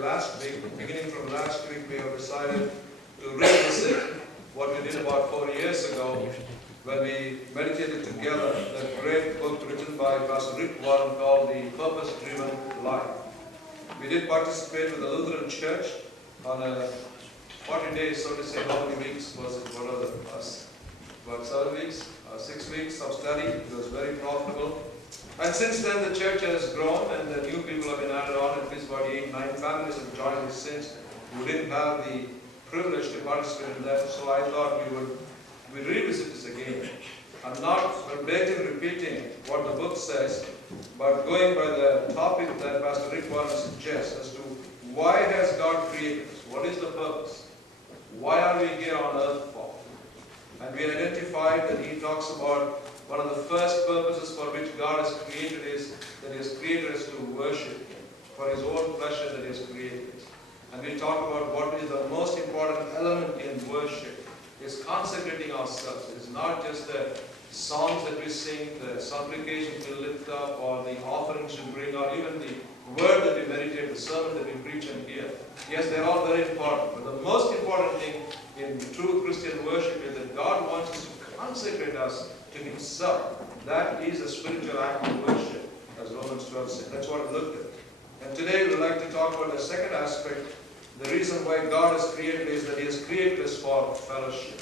last week. Beginning from last week, we have decided to revisit what we did about 4 years ago when we meditated together that great book written by Pastor Rick Warren called The Purpose-Driven Life. We did participate with the Lutheran Church on a 40 days, so to say. How many weeks was it? What are the about 7 weeks, 6 weeks of study. It was very profitable. And since then the church has grown and the new people have been added on. At least about 8, 9 families have joined us since. We didn't have the privilege to participate in that, so I thought we revisit this again. I'm not verbatim repeating what the book says, but going by the topic that Pastor Rick Warren suggests as to why has God created us? What is the purpose? Why are we here on earth for? And we identified that he talks about one of the first purposes for which God has created is that he has created us to worship him, for his own pleasure that he has created us. And we talked about what is the most important element in worship is consecrating ourselves. It's not just the songs that we sing, the supplications we lift up, or the offerings we bring, or even the word that we meditate, the sermon that we preach and hear. Yes, they're all very important, but the most important thing in true Christian worship is that God wants us to consecrate us to himself. That is a spiritual act of worship, as Romans 12 says. That's what we looked at. And today we would like to talk about the second aspect. The reason why God has created is that he has created us for fellowship.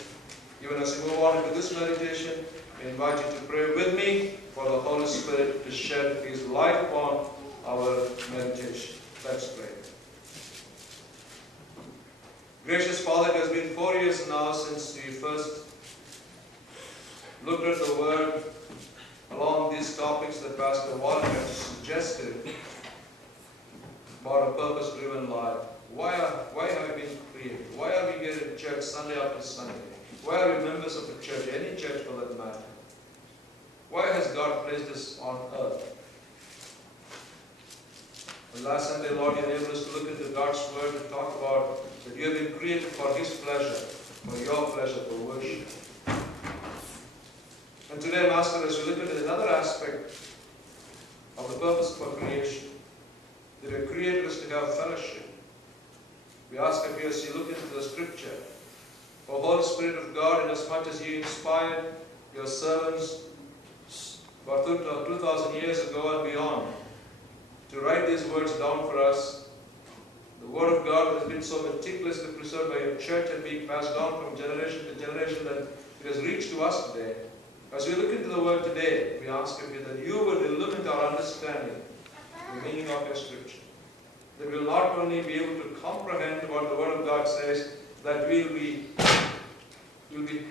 Even as we move on into this meditation, I invite you to pray with me for the Holy Spirit to shed his light upon our meditation. Let's pray. Gracious Father, it has been 4 years now since we first looked at the Word along these topics that Pastor Warren has suggested about a purpose-driven life. Why have we been created? Why are we here in church Sunday after Sunday? Why are we members of a church, any church for that matter? Why has God placed us on earth? And last Sunday, Lord, you enabled us to look into God's Word and talk about that you have been created for his pleasure, for your pleasure, for worship. And today, Master, as we look at another aspect of the purpose for creation, that you created us to have fellowship. We ask of you as you look into the Scripture, O Holy Spirit of God, inasmuch as you inspired your servants about 2,000 years ago and beyond to write these words down for us, the Word of God has been so meticulously preserved by your church and being passed down from generation to generation that it has reached to us today. As we look into the Word today, we ask of you that you would illumine our understanding, the meaning of your Scripture. That we will not only be able to comprehend what the Word of God says, that we'll be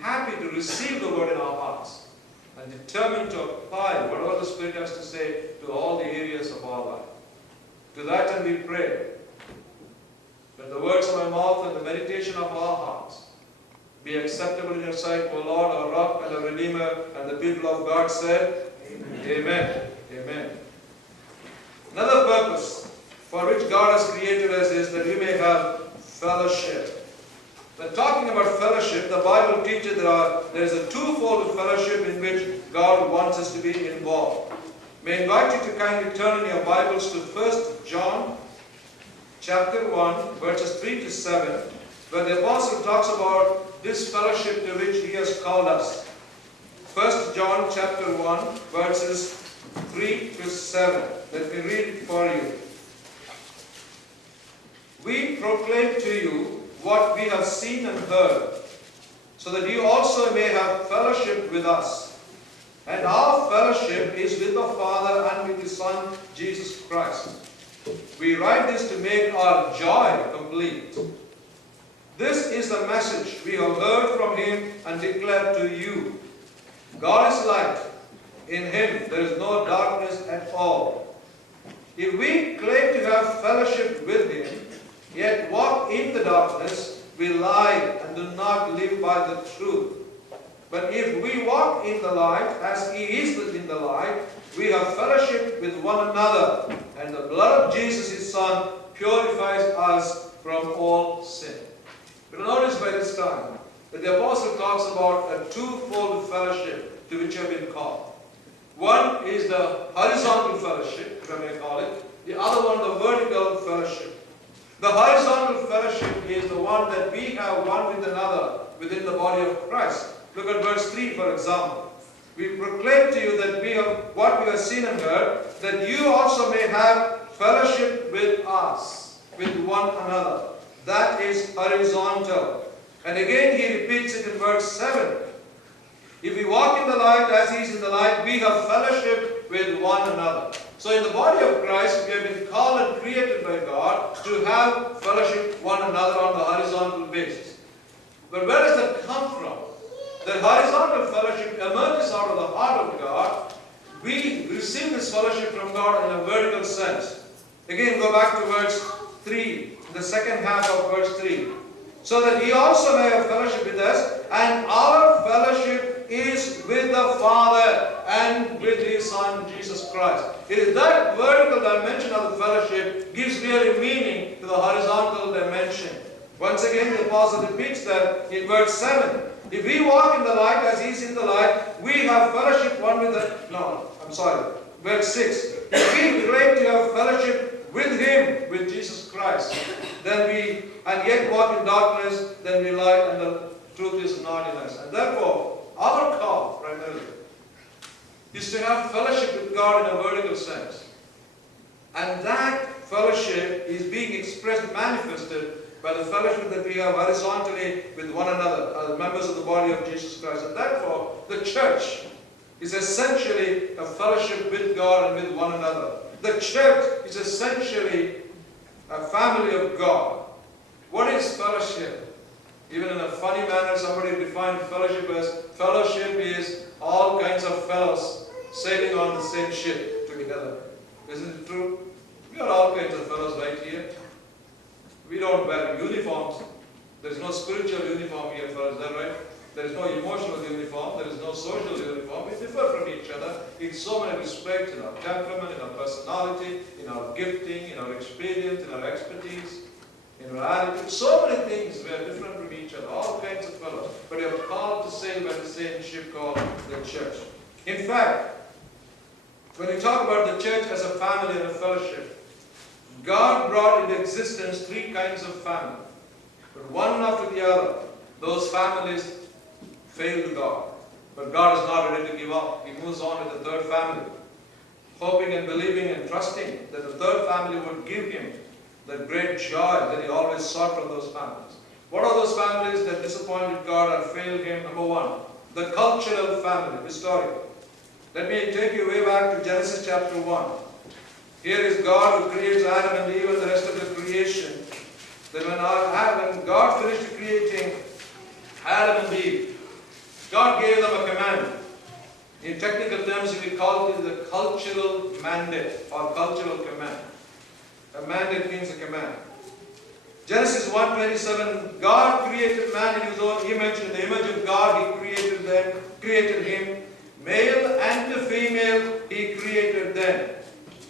happy to receive the Word in our hearts and determined to apply whatever the Spirit has to say to all the areas of our life. To that end we pray that the words of my mouth and the meditation of our hearts be acceptable in your sight, O Lord, our rock and our Redeemer. And the people of God said, Amen. Amen. Amen. Another purpose for which God has created us is that we may have fellowship. When talking about fellowship, the Bible teaches there is a twofold fellowship in which God wants us to be involved. May I invite you to kindly turn in your Bibles to 1 John chapter 1, verses 3 to 7, where the Apostle talks about this fellowship to which he has called us. 1 John chapter 1, verses 3 to 7. Let me read it for you. We proclaim to you what we have seen and heard, so that you also may have fellowship with us. And our fellowship is with the Father and with His Son, Jesus Christ. We write this to make our joy complete. This is the message we have heard from Him and declared to you. God is light. In Him there is no darkness at all. If we claim to have fellowship with Him, yet walk in the darkness, we lie and do not live by the truth. But if we walk in the light, as He is in the light, we have fellowship with one another, and the blood of Jesus, His Son, purifies us from all sin. But notice by this time that the Apostle talks about a twofold fellowship to which you have been called. One is the horizontal fellowship, if I may call it. The other one, the vertical fellowship. The fellowship is the one that we have one with another within the body of Christ. Look at verse 3, for example. We proclaim to you that we have what we have seen and heard, that you also may have fellowship with us, with one another. That is horizontal. And again he repeats it in verse 7. If we walk in the light as he is in the light, we have fellowship with one another. So in the body of Christ, we have been called and created by God to have fellowship one another on the horizontal basis. But where does that come from? The horizontal fellowship emerges out of the heart of God. We receive this fellowship from God in a vertical sense. Again, go back to verse 3, the second half of verse 3. So that he also may have fellowship with us, and our fellowship is with the Father and with his Son, Jesus Christ. It is that vertical dimension of the fellowship gives really meaning to the horizontal dimension. Once again, the apostle repeats that in verse 7. If we walk in the light as he is in the light, we have fellowship one with the... No, I'm sorry. Verse 6. If we claim to have fellowship with him, with Jesus Christ, then we, and yet walk in darkness, then we lie and the truth is not in us. And therefore, our call primarily is to have fellowship with God in a vertical sense. And that fellowship is being expressed, manifested by the fellowship that we have horizontally with one another, as members of the body of Jesus Christ. And therefore, the church is essentially a fellowship with God and with one another. The church is essentially a family of God. What is fellowship? Even in a funny manner, somebody defined fellowship as fellowship is all kinds of fellows sailing on the same ship together. Isn't it true? We are all kinds of fellows right here. We don't wear uniforms. There is no spiritual uniform here, fellows. Is that right? There is no emotional uniform. There is no social uniform. We differ from each other in so many respects, in our temperament, in our personality, in our gifting, in our experience, in our expertise, in our attitude. So many things we are different from each other. All kinds of fellows. But we are called to sail by the same ship called the church. In fact, when we talk about the church as a family and a fellowship, God brought into existence three kinds of family. But one after the other, those families failed God. But God is not ready to give up. He moves on with the third family, hoping and believing and trusting that the third family would give him the great joy that he always sought from those families. What are those families that disappointed God and failed him? Number one, the cultural family, historical. Let me take you way back to Genesis chapter 1. Here is God who creates Adam and Eve and the rest of the creation. Then when God finished creating Adam and Eve, God gave them a command. In technical terms, we call it the cultural mandate or cultural command. A mandate means a command. Genesis 1:27, God created man in his own image. In the image of God, he created him. Male and female, he created them.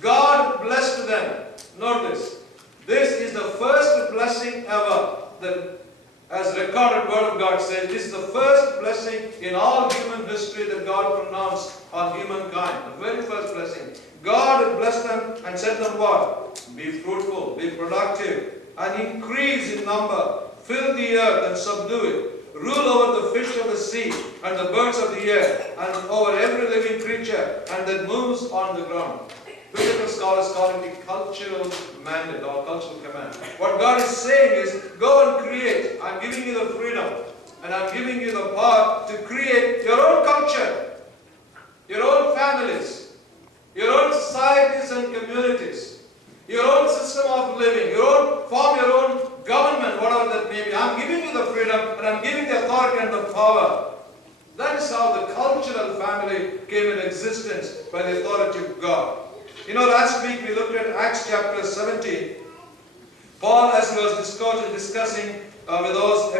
God blessed them. Notice, this is the first blessing ever that, as recorded word of God says, this is the first blessing in all human history that God pronounced on humankind. The very first blessing. God had blessed them and said them what? Be fruitful, be productive, and increase in number. Fill the earth and subdue it. Rule over the fish of the sea and the birds of the air and over every living creature and that moves on the ground. Biblical scholars call it the cultural mandate or cultural command. What God is saying is, go and create. I'm giving you the freedom and I'm giving you the power to create your own culture, your own families, your own societies and communities, your own system of living, form your own government, whatever that may be. I'm giving you the freedom and I'm giving the authority and the power. That is how the cultural family came in existence by the authority of God. You know, last week we looked at Acts chapter 17. Paul, as he was discussing with those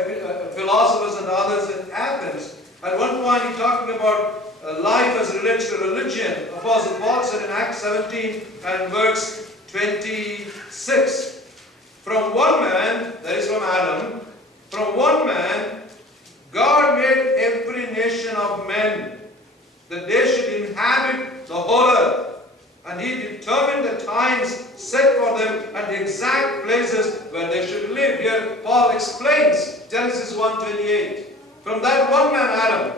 philosophers and others in Athens, at one point he talking about life as relates to religion. Apostle Paul said in Acts 17 and verse 26, from one man, that is from Adam, from one man, God made every nation of men that they should inhabit the whole earth. And he determined the times set for them and the exact places where they should live. Here Paul explains Genesis 1:28. From that one man Adam,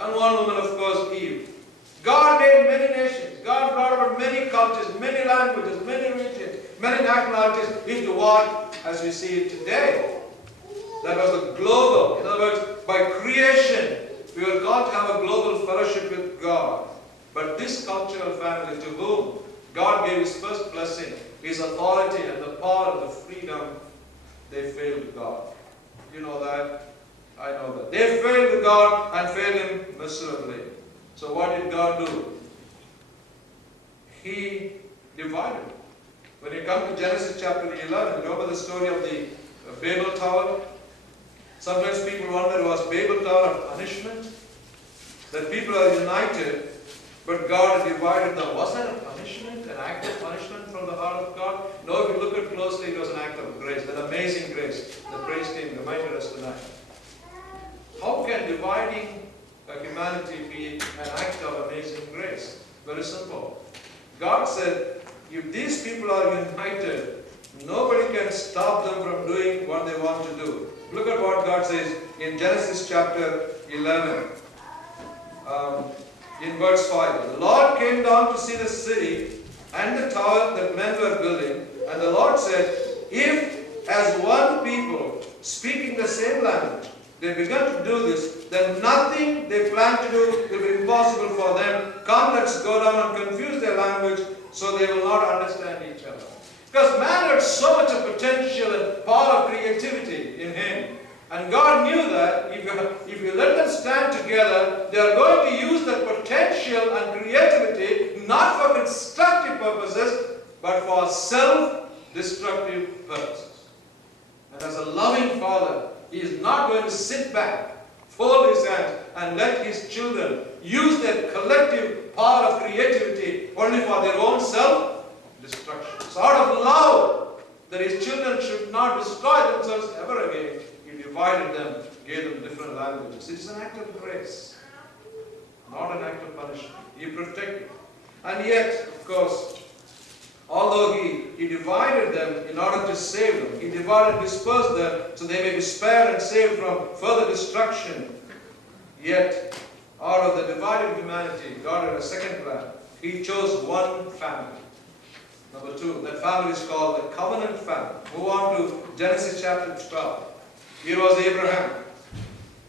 and one woman of course Eve. God made many nations. God brought about many cultures, many languages, many regions, many nationalities into what as we see it today. That was a global. In other words, by creation, we were called to have a global fellowship with God. But this cultural family to whom God gave His first blessing, His authority and the power and the freedom, they failed God. You know that? I know that. They failed God and failed Him miserably. So what did God do? He divided. When you come to Genesis chapter 11, remember the story of the Babel Tower? Sometimes people wonder, was Babel Tower a punishment? That people are united, but God divided them. Was that a punishment? An act of punishment from the heart of God? No, if you look at it closely, it was an act of grace, that amazing grace. The praise team reminded us tonight. How can dividing humanity be an act of amazing grace? Very simple. God said, if these people are united, nobody can stop them from doing what they want to do. Look at what God says in Genesis chapter 11. In verse 5. The Lord came down to see the city and the tower that men were building. And the Lord said, if as one people speaking the same language, they began to do this, then nothing they plan to do will be impossible for them. Come, let's go down and confuse their language so they will not understand each other. Because man had so much of potential and power of creativity in him. And God knew that if you let them stand together, they are going to use that potential and creativity not for constructive purposes, but for self-destructive purposes. And as a loving father, He is not going to sit back, fold His hands, and let His children use their collective power of creativity only for their own self-destruction. So out of love, that His children should not destroy themselves ever again, He divided them, gave them different languages. It is an act of grace, not an act of punishment. He protected. And yet, of course, although he divided them in order to save them, He divided and dispersed them so they may be spared and saved from further destruction. Yet, out of the divided humanity, God had a second plan. He chose one family. Number 2, that family is called the covenant family. Move on to Genesis chapter 12. Here was Abraham,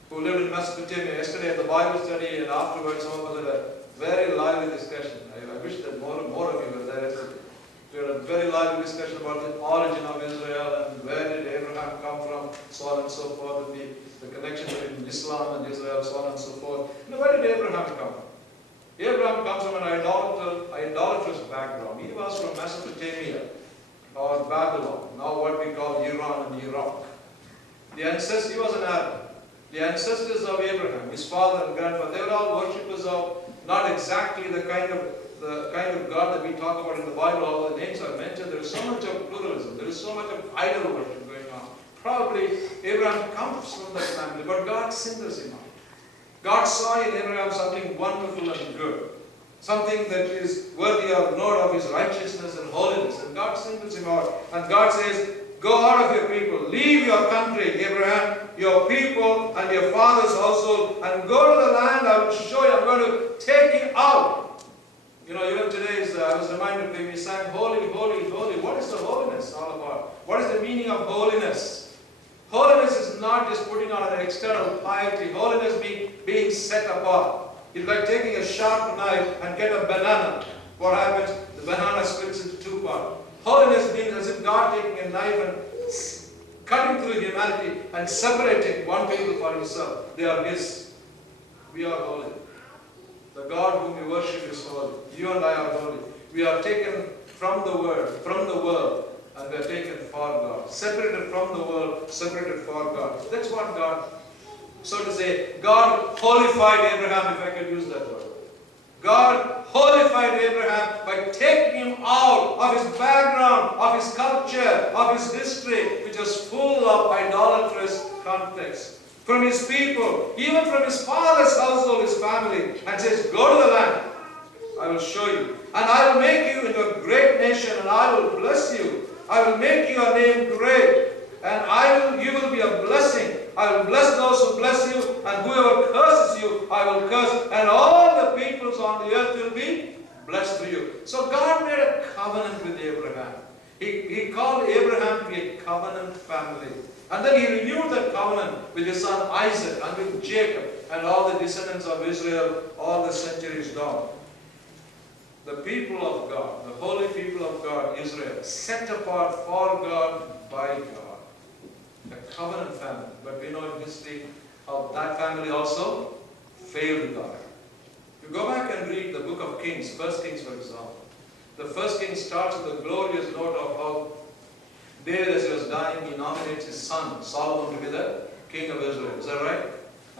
who lived in Mesopotamia. Yesterday at the Bible study and afterwards, some of us had a very lively discussion. I wish that more of you were there yesterday. We had a very lively discussion about the origin of Israel and where did Abraham come from, so on and so forth, and the connection between Islam and Israel, so on and so forth. Now, where did Abraham come from? Abraham comes from an idolatrous background. He was from Mesopotamia or Babylon, now what we call Iran and Iraq. He was an Arab. The ancestors of Abraham, his father and grandfather, they were all worshippers of not exactly the kind of God that we talk about in the Bible. All the names are mentioned. There is so much of pluralism. There is so much of idol worship going on. Probably Abraham comes from that family, but God singles him out. God saw in Abraham something wonderful and good, something that is worthy of note of his righteousness and holiness, and God singles him out. And God says, go out of your people, leave your country, Abraham, your people and your father's household, and go to the land I will show you. I'm going to take you out. You know, even today, I was reminded when we sang, holy, holy, holy. What is the holiness all about? What is the meaning of holiness? Holiness is not just putting on an external piety. Holiness means being set apart. It's like taking a sharp knife and get a banana. What happens? The banana splits into 2 parts. Holiness means as if God taking a knife and cutting through humanity and separating one people for Himself. They are His. We are holy. The God whom we worship is holy. You and I are holy. We are taken from the world, and we are taken for God. Separated from the world, separated for God. That's what God, so to say, God holified Abraham, if I could use that word. God holified Abraham by taking him out of his background, of his culture, of his history, which was full of idolatrous context. From his people, even from his father's household, his family, and says, go to the land, I will show you. And I will make you into a great nation, and I will bless you. I will make your name great, and you will be a blessing. I will bless those who bless you, and whoever curses you, I will curse, and all the peoples on the earth will be blessed through you. So God made a covenant with Abraham. He called Abraham to be a covenant family. And then he renewed that covenant with his son Isaac and with Jacob and all the descendants of Israel all the centuries down. The people of God, the holy people of God, Israel, set apart for God by God. A covenant family. But we know in history how that family also failed God. You go back and read the book of Kings, 1 Kings for example. The 1 King starts with a glorious note of how David, as he was dying, he nominates his son Solomon to be the king of Israel. Is that right?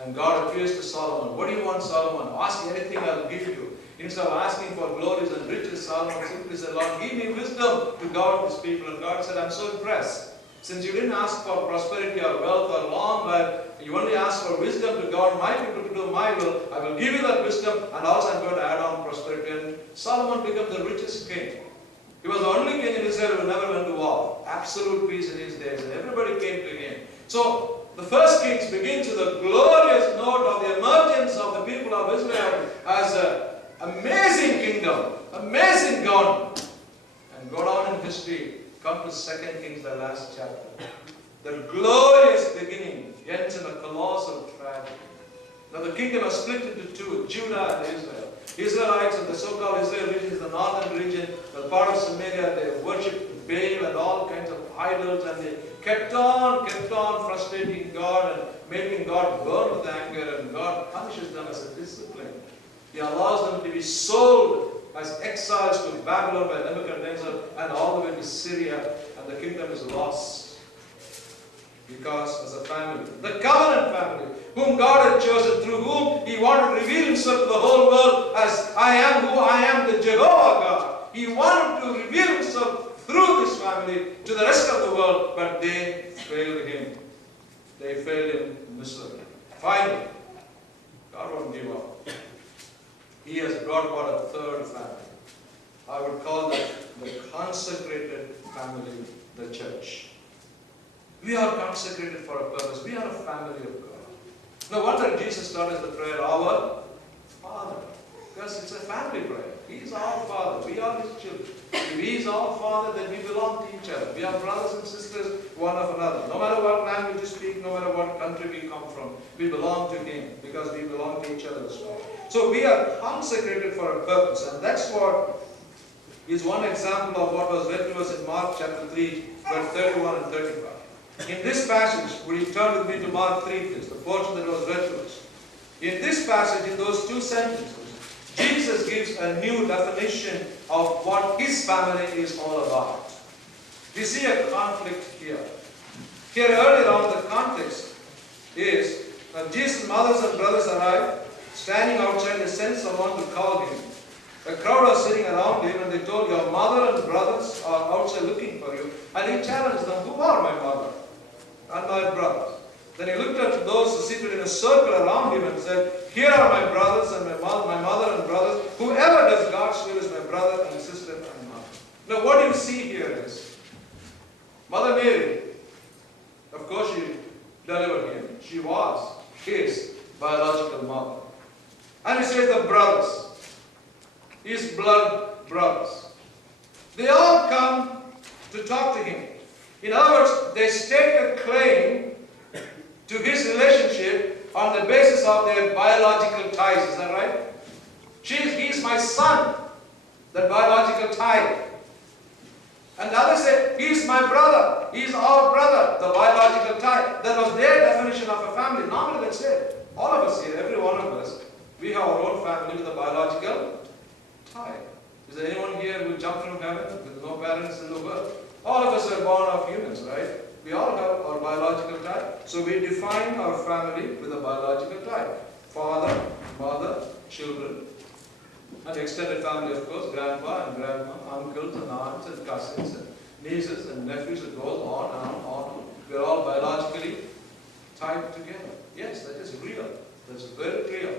And God appears to Solomon. What do you want, Solomon? Ask me anything, I'll give you. Instead of asking for glories and riches, Solomon simply said, Lord, give me wisdom to govern this people. And God said, I'm so impressed. Since you didn't ask for prosperity or wealth or long life, you only asked for wisdom to govern my people, to do my will. I will give you that wisdom, and also I'm going to add on prosperity. And Solomon became the richest king. He was the only king in Israel who never went to war. Absolute peace in his days, and everybody came to him. So the first Kings begins with a glorious note of the emergence of the people of Israel as an amazing kingdom, amazing government. And go down in history, come to 2 Kings, the last chapter. The glorious beginning ends in a colossal tragedy. Now the kingdom is split into two, Judah and Israel. Israelites and the so-called Israel region is the northern region, the part of Samaria, they worshipped Baal and all kinds of idols, and they kept on frustrating God and making God burn with anger, and God punishes them as a discipline. He allows them to be sold as exiles to Babylon by Nebuchadnezzar and all the way to Syria, and the kingdom is lost. Because as a family, the covenant family, whom God had chosen, through whom He wanted to reveal Himself to the whole world as I am who I am, the Jehovah God. He wanted to reveal Himself through this family to the rest of the world, but they failed Him. They failed Him miserably. Finally, God won't give up. He has brought about a third family. I would call that the consecrated family, the church. We are consecrated for a purpose. We are a family of God. No wonder Jesus taught us the prayer, Our Father. Because it's a family prayer. He is our Father. We are His children. If He is our Father, then we belong to each other. We are brothers and sisters, one of another. No matter what language we speak, no matter what country we come from, we belong to Him because we belong to each other as well. So we are consecrated for a purpose. And that's what is one example of what was read to us in Mark chapter 3, verse 31 and 35. In this passage, will you turn with me to Mark 3, please, the portion that was read to us. In this passage, in those two sentences, Jesus gives a new definition of what His family is all about. We see a conflict here. Here earlier on, the context is when Jesus' mothers and brothers arrived, standing outside, they sent someone to call Him. A crowd was sitting around Him, and they told, your mother and brothers are outside looking for you. And He challenged them, who are my mother and my brothers? Then He looked at those who seated in a circle around Him and said, here are my brothers and my mother and brothers. Whoever does God's will is my brother and sister and mother. Now what you see here is, Mother Mary, of course she delivered Him. She was His biological mother. And He says the brothers, His blood brothers. They all come to talk to Him. In other words, they stake a claim to His relationship on the basis of their biological ties. Is that right? He's my son, that biological tie. And the others say, he's my brother, he's our brother, the biological tie. That was their definition of a family. Normally that's it. All of us here, every one of us, we have our own family with a biological tie. Is there anyone here who jumped from heaven with no parents in the world? All of us are born of humans, right? We all have our biological tie. So we define our family with a biological tie. Father, mother, children, and extended family, of course, grandpa and grandma, uncles and aunts and cousins and nieces and nephews. It goes on and on. We are all biologically tied together. Yes, that is real. That's very real.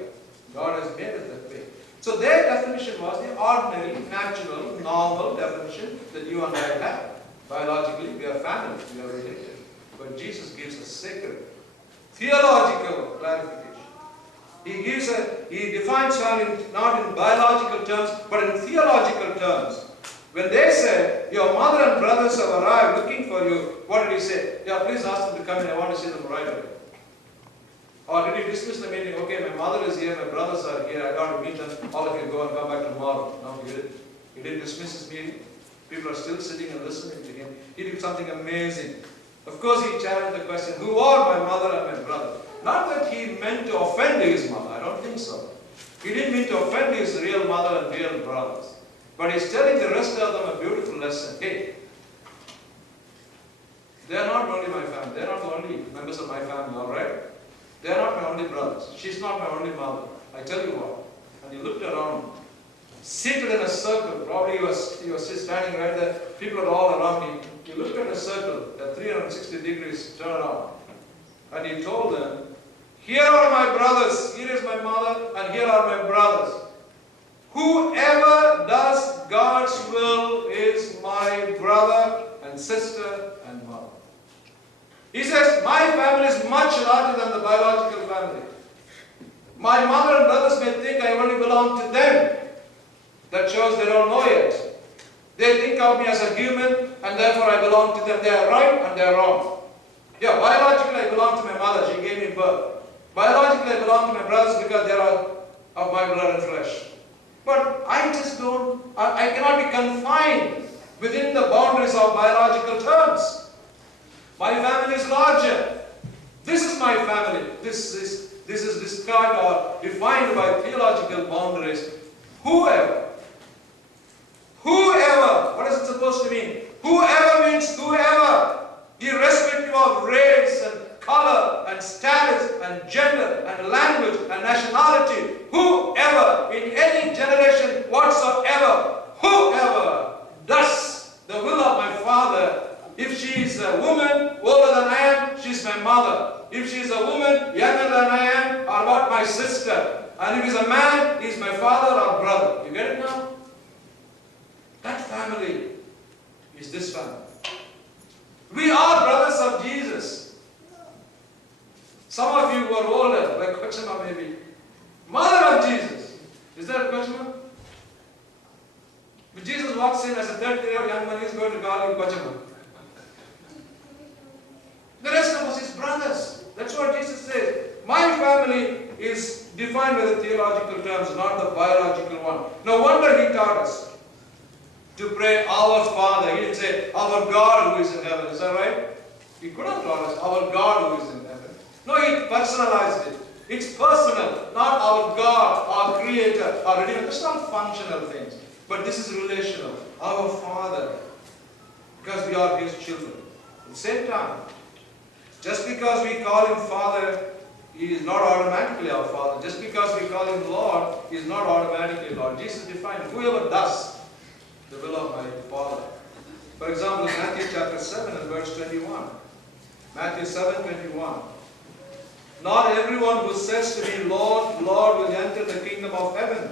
God has made it that way. So their definition was the ordinary, natural, normal definition that you and I have. Biologically, we are family, we are related. But Jesus gives a sacred, theological clarification. He defines family not in biological terms, but in theological terms. When they said, your mother and brothers have arrived looking for you, what did he say? Yeah, please ask them to come in, I want to see them right away. Or did he dismiss the meeting? Okay, my mother is here, my brothers are here, I got to meet them, all of you go and come back tomorrow. No, he didn't. He didn't dismiss his meeting. People are still sitting and listening to him. He did something amazing. Of course, he challenged the question, who are my mother and my brother? Not that he meant to offend his mother, I don't think so. He didn't mean to offend his real mother and real brothers. But he's telling the rest of them a beautiful lesson. Hey, they are not only my family, they are not the only members of my family, alright? They are not my only brothers. She's not my only mother. I tell you what. And he looked around, seated in a circle. Probably he was standing right there. People are all around him. He looked at a circle, at 360 degrees, turned around. And he told them, here are my brothers. Here is my mother, and here are my brothers. Whoever does God's will is my brother and sister and mother. He says, my family is much larger than the biological family. My mother and brothers may think I only belong to them. That shows they don't know yet. They think of me as a human and therefore I belong to them. They are right and they are wrong. Yeah, biologically I belong to my mother. She gave me birth. Biologically I belong to my brothers because they are of my blood and flesh. But I just don't, I cannot be confined within the boundaries of biological terms. My family is larger. This is my family. This is described or defined by theological boundaries. Whoever, what is it supposed to mean? Whoever means whoever, irrespective of race and color and status and gender and language and nationality, whoever, in any generation whatsoever, whoever does the will of my Father. If she is a woman older than I am, she is my mother. If she is a woman younger than I am, or about my sister. And if he is a man, he is my father or brother. You get it now? That family is this family. We are brothers of Jesus. Some of you who are older, like Kochama maybe, mother of Jesus. Is that Kochama? If Jesus walks in as a 30-year-old young man, he is going to call you Kochama. The rest of us is brothers. That's what Jesus says. My family is defined by the theological terms, not the biological one. No wonder he taught us to pray, our Father. He didn't say, our God who is in heaven. Is that right? He could have taught us, our God who is in heaven. No, he personalized it. It's personal, not our God, our Creator, our Redeemer. It's not functional things. But this is relational. Our Father. Because we are His children. At the same time, just because we call Him Father, He is not automatically our Father. Just because we call Him Lord, He is not automatically Lord. Jesus defined, whoever does the will of my Father. For example, in Matthew chapter 7 and verse 21. Matthew 7:21. Not everyone who says to me, Lord, Lord, will enter the kingdom of heaven,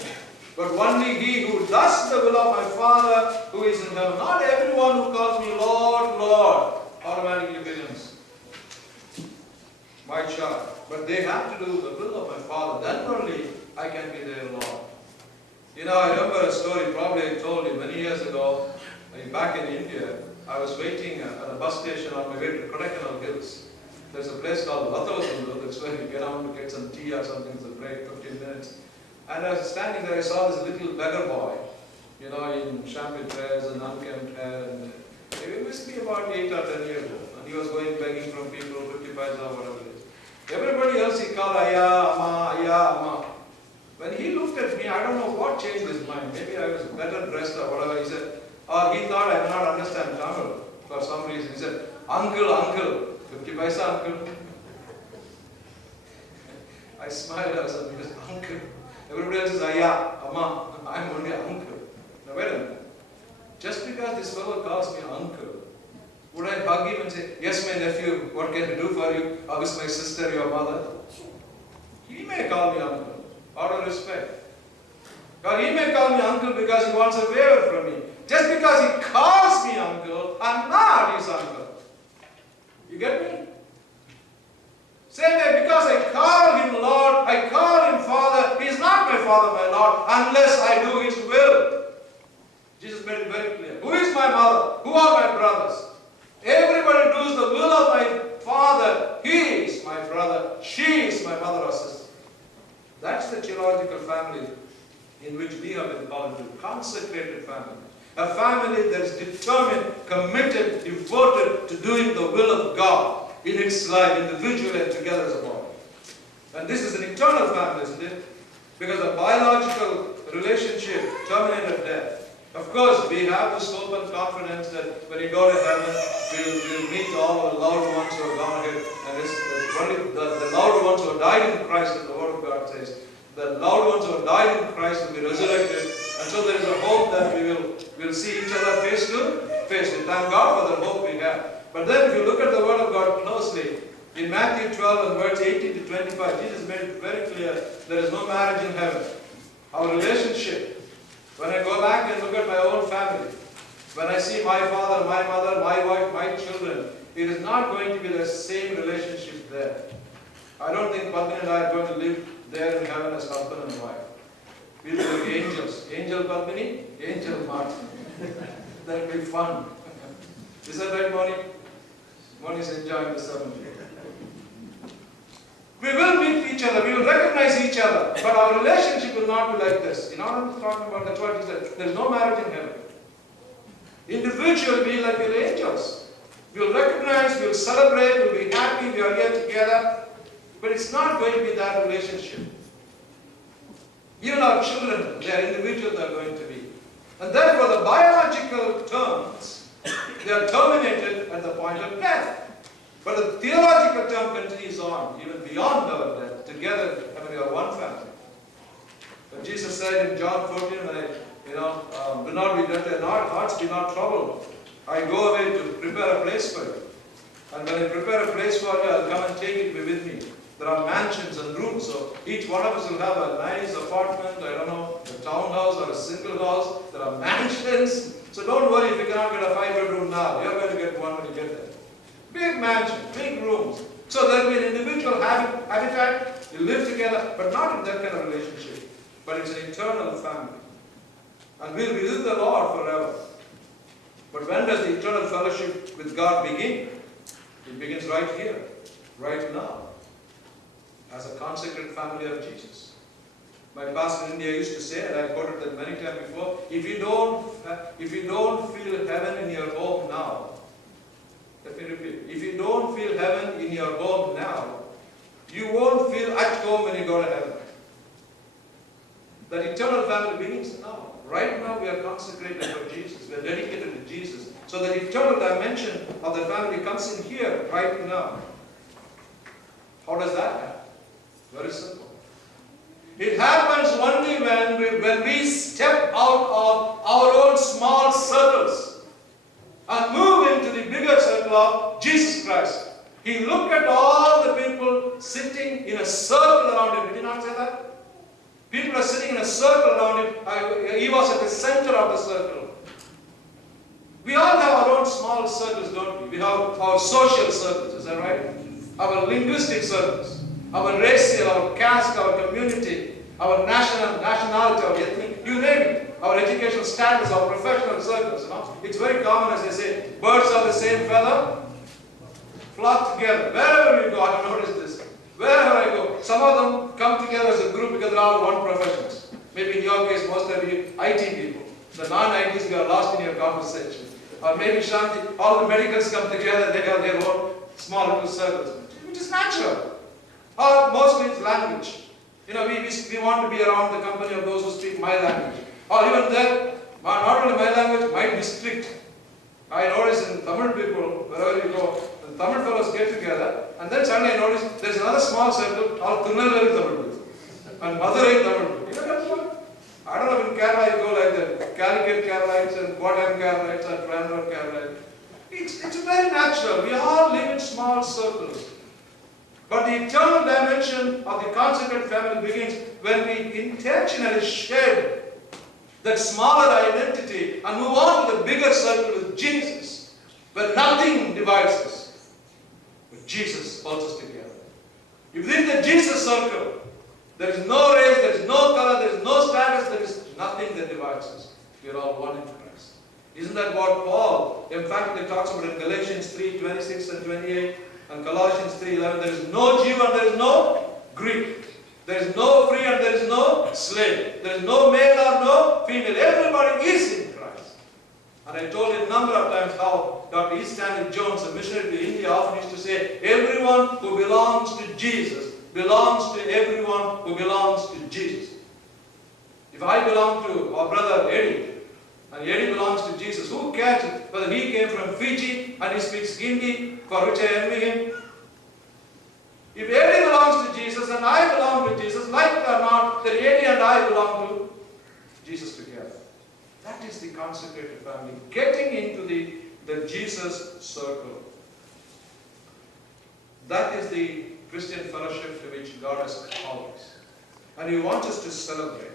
but only he who does the will of my Father who is in heaven. Not everyone who calls me Lord, Lord, automatically becomes my child. But they have to do the will of my Father. Then only I can be their Lord. You know, I remember a story, probably I told you many years ago, back in India. I was waiting at a bus station on my way to Kodaikanal Hills. There's a place called Vatavasundu. That's where you get out to get some tea or something. It's a break, 15 minutes. And I was standing there, I saw this little beggar boy, you know, in champagne dress and unkempt hair. And he must be about 8 or 10 years old. And he was going begging from people, 50 paisa or whatever it is. Everybody else he called Ayya, Amma, Ayya, Amma. When he looked at me, I don't know what changed his mind. Maybe I was better dressed or whatever. He said, or he thought I may not understand Tamil for some reason. He said, Uncle, Uncle, 50 paisa, Uncle. I smiled, I said, Uncle. Everybody else is Ayya, Amma. I'm only Uncle. Now wait a minute. Just because this fellow calls me Uncle, would I hug him and say, yes, my nephew, what can I do for you? How is my sister, your mother? He may call me Uncle, out of respect. Or he may call me Uncle because he wants a favor from me. Just because he calls me uncle, I'm not his uncle. You get me? Same way, because I call him Lord, I call him Father, he is not my Father, my Lord, unless I do his will. Jesus made it very clear. Who is my mother? Who are my brothers? Everybody does the will of my Father. He is my brother. She is my mother or sister. That's the theological family in which we have been called to. Consecrated family. A family that is determined, committed, devoted to doing the will of God in its life, individually and together as a body. And this is an eternal family, isn't it? Because the biological relationship terminated at death. Of course, we have this hope and confidence that when we go to heaven, we'll meet all our loved ones who have gone ahead. And it's only the loved ones who have died in Christ, as the Word of God says. The loved ones who have died in Christ will be resurrected. And so there is a hope that we'll see each other face to face. We thank God for the hope we have. But then if you look at the Word of God closely, in Matthew 12 and verse 18 to 25, Jesus made it very clear there is no marriage in heaven. Our relationship, when I go back and look at my own family, when I see my father, my mother, my wife, my children, it is not going to be the same relationship there. I don't think Padmini and I are going to live there in heaven as husband and wife. We will be angels. Angel Padmini, Angel Martin. That will be fun. Is that right, Moni? Moni is enjoying the sermon. We will meet each other, we will recognize each other, but our relationship will not be like this. You know what I'm talking about? That's what he said. There is no marriage in heaven. Individually, we like the angels. We will recognize, we will celebrate, we will be happy, we are here together, but it's not going to be that relationship. Even our children, they are individual, they are going to be. And therefore, the biological terms, they are terminated at the point of death. But the theological term continues on, even beyond our death. Together, we are one family. But Jesus said in John 14, do not be let your hearts be not troubled. I go away to prepare a place for you. And when I prepare a place for you, I'll come and take it with me. There are mansions and rooms, so each one of us will have a nice apartment, a townhouse or a single house. There are mansions. So don't worry if you cannot get a 5-bedroom now. You're going to get one when you get there. Big mansion, big rooms. So there will be an individual habitat, you live together, but not in that kind of relationship. But it's an eternal family. And we'll be with the Lord forever. But when does the eternal fellowship with God begin? It begins right here, right now, as a consecrated family of Jesus. My pastor in India used to say, and I've quoted that many times before, if you don't feel heaven in your home now, let me repeat. If you don't feel heaven in your home now, you won't feel at home when you go to heaven. That eternal family begins now. Right now we are consecrated for Jesus. We are dedicated to Jesus. So the eternal dimension of the family comes in here, right now. How does that happen? Very simple. It happens only when we step out of our own small circles and move into the bigger circle of Jesus Christ. He looked at all the people sitting in a circle around him. Did he not say that? People are sitting in a circle around him. He was at the center of the circle. We all have our own small circles, don't we? We have our social circles, is that right? Our linguistic circles, our racial, our caste, our community, our nationality, our ethnic, you name it. Our educational status, our professional circles, It's very common, as they say, birds of the same feather flock together. Wherever we go, I have noticed this. Wherever I go, some of them come together as a group because they're all one professions. Maybe in your case, most of you IT people. The non-ITs, we are lost in your conversation. Or maybe Shanti, all the medicals come together, they have their own small little circles, which is natural. Or mostly it's language. We want to be around the company of those who speak my language. Or even then, not only my language, my district. I notice in Tamil people, wherever you go, the Tamil fellows get together, and then suddenly I notice there's another small circle called Tirunelveli Tamil people, and Madurai Tamil people. You know that one? I don't know if in Kerala you go like that, Calicut Keralites and Kottayam Keralites and Trivandrum Keralites. It's very natural. We all live in small circles. But the eternal dimension of the consecrated family begins when we intentionally shed that smaller identity and move on to the bigger circle with Jesus, where nothing divides us, but Jesus holds us together. Within the Jesus circle, there is no race, there is no color, there is no status, there is nothing that divides us. We are all one in Christ. Isn't that what Paul emphatically talks about in Galatians 3:26 and 28 and Colossians 3:11? There is no Jew and there is no Greek. There is no free and there is no slave. There is no male or no female. Everybody is in Christ. And I told you a number of times how Dr. E. Stanley Jones, a missionary to India, often used to say, everyone who belongs to Jesus belongs to everyone who belongs to Jesus. If I belong to our brother Eddie, and Eddie belongs to Jesus, who cares whether he came from Fiji and he speaks Hindi, for which I envy him? If Eddie belongs to Jesus and I belong to Jesus, like it or not, then Eddie and I belong to Jesus together. That is the consecrated family, getting into the Jesus circle. That is the Christian fellowship to which God has called us. And He wants us to celebrate.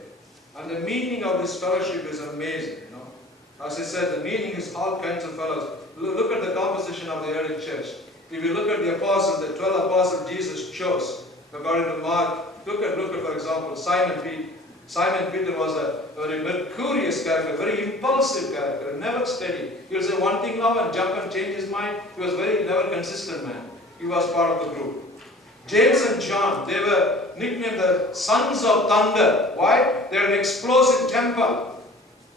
And the meaning of this fellowship is amazing. You know? As I said, the meaning is all kinds of fellows. Look at the composition of the early church. If you look at the apostles, the 12 apostles Jesus chose, according to Mark, look at for example, Simon Peter. Simon Peter was a very mercurious character, very impulsive character, never steady. He will say one thing now and jump and change his mind. He was never consistent man. He was part of the group. James and John, they were nicknamed the sons of thunder. Why? They had an explosive temper.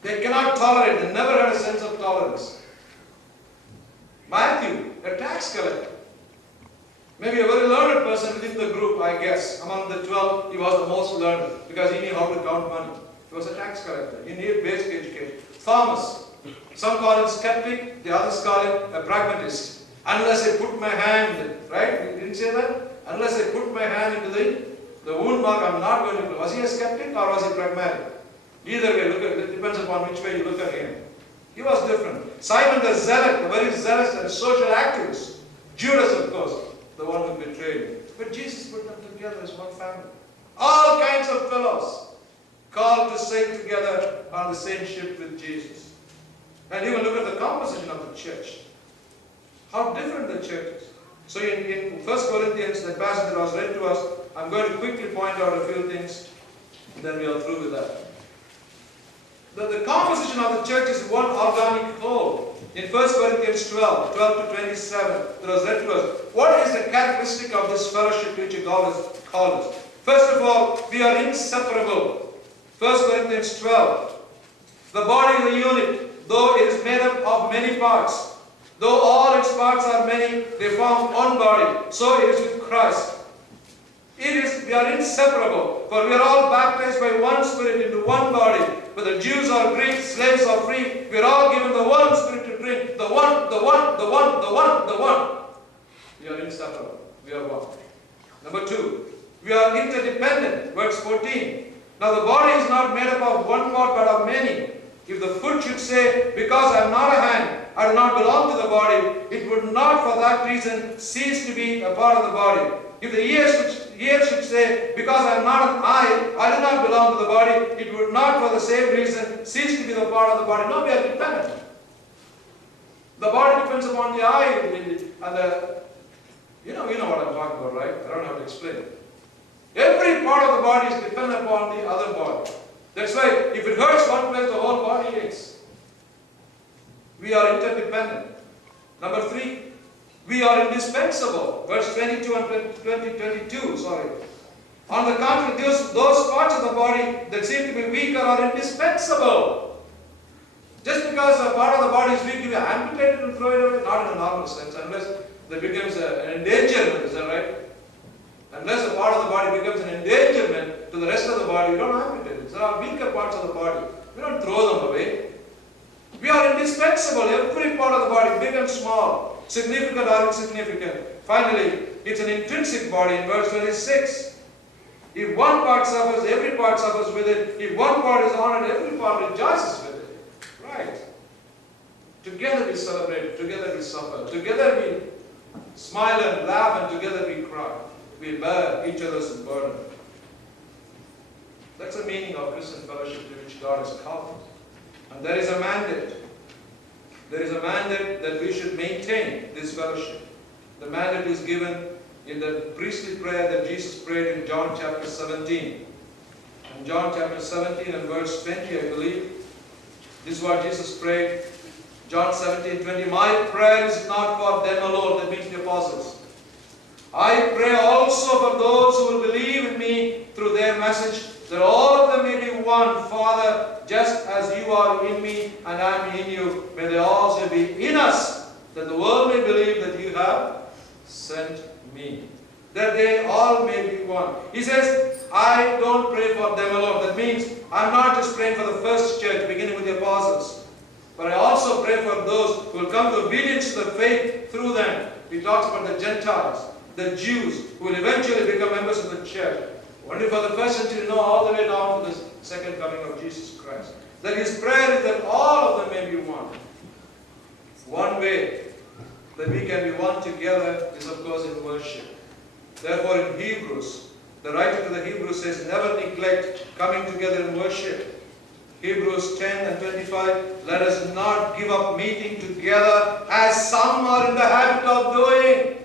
They cannot tolerate, they never had a sense of tolerance. Matthew, a tax collector. Maybe a very learned person within the group, I guess. Among the 12, he was the most learned because he knew how to count money. He was a tax collector. He needed basic education. Thomas, some call him skeptic, the others call him a pragmatist. Unless I put my hand, right? He didn't say that? Unless I put my hand into the wound mark, I'm not going to. Was he a skeptic or was he pragmatic? Either way, it depends upon which way you look at him. He was different. Simon the Zealot, the very zealous and social activist. Judas, of course, the one who betrayed him. But Jesus put them together as one family. All kinds of fellows called to sail together on the same ship with Jesus. And even look at the composition of the church. How different the church is. So in 1 Corinthians, the passage that was read to us, I'm going to quickly point out a few things, and then we are through with that. The composition of the church is one organic whole. In 1 Corinthians 12 to 27, that was read to us. What is the characteristic of this fellowship which God has called us? First of all, we are inseparable. 1 Corinthians 12. The body is a unit, though it is made up of many parts. Though all its parts are many, they form one body. So it is with Christ. We are inseparable, for we are all baptized by one Spirit into one body. Whether Jews or Greeks, slaves or free, we are all given the one Spirit to drink. The one. We are inseparable. We are one. Number 2, we are interdependent. Verse 14. Now the body is not made up of one part but of many. If the foot should say, because I am not a hand, I do not belong to the body, it would not for that reason cease to be a part of the body. If the ear should say, because I am not an eye, I do not belong to the body, it would not for the same reason cease to be the part of the body. No, we are dependent. The body depends upon the eye and you know what I'm talking about, right? I don't have to explain it. Every part of the body is dependent upon the other body. That's why if it hurts one place, the whole body aches. We are interdependent. Number 3, we are indispensable. Verse 22 and 22. On the contrary, those parts of the body that seem to be weaker are indispensable. Just because a part of the body is weak, you amputate it and throw it away? Not in a normal sense, unless there becomes an endangerment, is that right? Unless a part of the body becomes an endangerment to the rest of the body, you don't amputate it. There are weaker parts of the body. We don't throw them away. We are indispensable. Every part of the body, big and small, significant or insignificant. Finally, it's an intrinsic body in verse 26. If one part suffers, every part suffers with it. If one part is honored, every part rejoices with it. Right. Together we celebrate, together we suffer, together we smile and laugh, and together we cry. We bear each other's burden. That's the meaning of Christian fellowship to which God has called. And there is a mandate. There is a mandate that we should maintain this fellowship. The mandate is given in the priestly prayer that Jesus prayed in John chapter 17. In John chapter 17 and verse 20, I believe, this is what Jesus prayed. John 17:20, my prayer is not for them alone, that means the apostles. I pray also for those who will believe in me through their message, that all of them may be one. Father, just as you are in me and I am in you, may they also be in us, that the world may believe that you have sent me. That they all may be one. He says, I don't pray for them alone. That means I'm not just praying for the first church, beginning with the apostles, but I also pray for those who will come to obedience to the faith through them. He talks about the Gentiles, the Jews, who will eventually become members of the church. Only for the first century, no, all the way down to the second coming of Jesus Christ. That his prayer is that all of them may be one. One way that we can be one together is, of course, in worship. Therefore, in Hebrews, the writer to the Hebrews says, never neglect coming together in worship. Hebrews 10 and 25, let us not give up meeting together as some are in the habit of doing.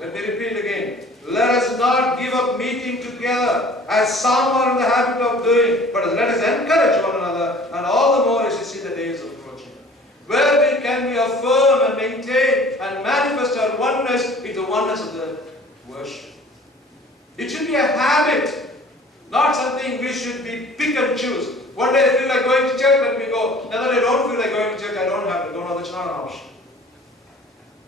Let me repeat again. Let us not give up meeting together as some are in the habit of doing, but let us encourage one another, and all the more as you see the days approaching. Where can we affirm and maintain and manifest our oneness is the oneness of the worship. It should be a habit, not something we should be pick and choose. One day I feel like going to church, let me go. Another day I don't feel like going to church, I don't have to go. No, that's not an option.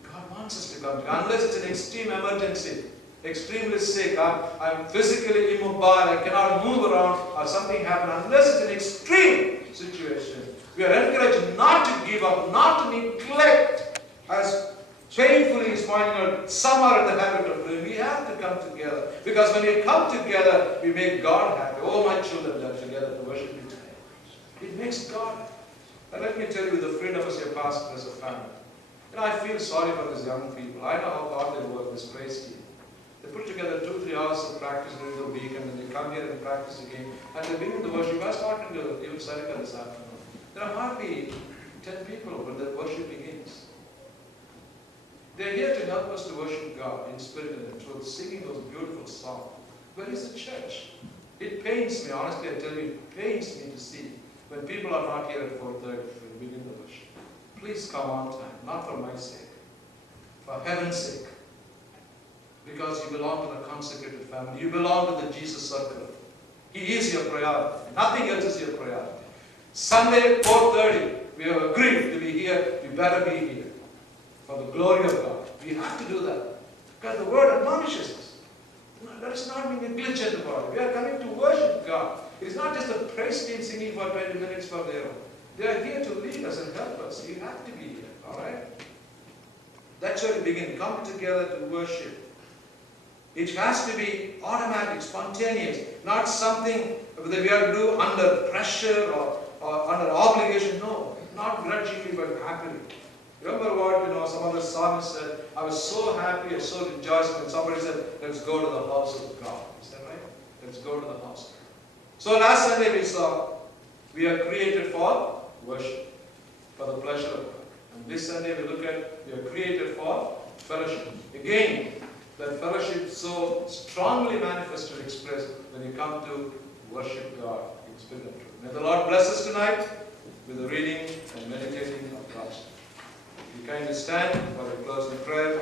God wants us to come to, unless it's an extreme emergency, extremely sick, I'm physically immobile, I cannot move around, or something happens. Unless it's an extreme situation, we are encouraged not to give up, not to neglect, as painfully is pointing out, some are in the habit of doing. We have to come together. Because when we come together, we make God happy. Oh, my children are together to worship me today. It makes God happy. And let me tell you, the freedom as your pastor, as a family. I feel sorry for these young people. I know how hard they work, this praise team. They put together 2-3 hours of practice during the week, and then they come here and practice again. And they begin the worship. I was talking to even Sarika this afternoon. There are hardly 10 people when the worship begins. They are here to help us to worship God in spirit and in truth, singing those beautiful songs. Where is the church? It pains me, honestly, I tell you, it pains me to see when people are not here at 4:30 when we begin the worship. Please come on time, not for my sake, for heaven's sake. Because you belong to the consecrated family. You belong to the Jesus circle. He is your priority. Nothing else is your priority. Sunday, 4:30, we have agreed to be here. We better be here. For the glory of God. We have to do that. Because the Word admonishes us. Let us not be negligent about it. We are coming to worship God. It is not just a praise team singing for 20 minutes for their own. They are here to lead us and help us. You have to be here. Alright? That's where we begin. Come together to worship. It has to be automatic, spontaneous. Not something that we have to do under pressure or under obligation. No. Not grudgingly but happily. Remember what, some other psalmist said, I was so happy and so rejoiced when somebody said, let's go to the house of God. Is that right? Let's go to the house of God. So last Sunday we saw, we are created for worship, for the pleasure of God. And this Sunday we look at, we are created for fellowship. Again, that fellowship so strongly manifested, expressed when you come to worship God in spirit and truth. May the Lord bless us tonight with the reading and meditating of God's word. You kindly stand for a closing prayer.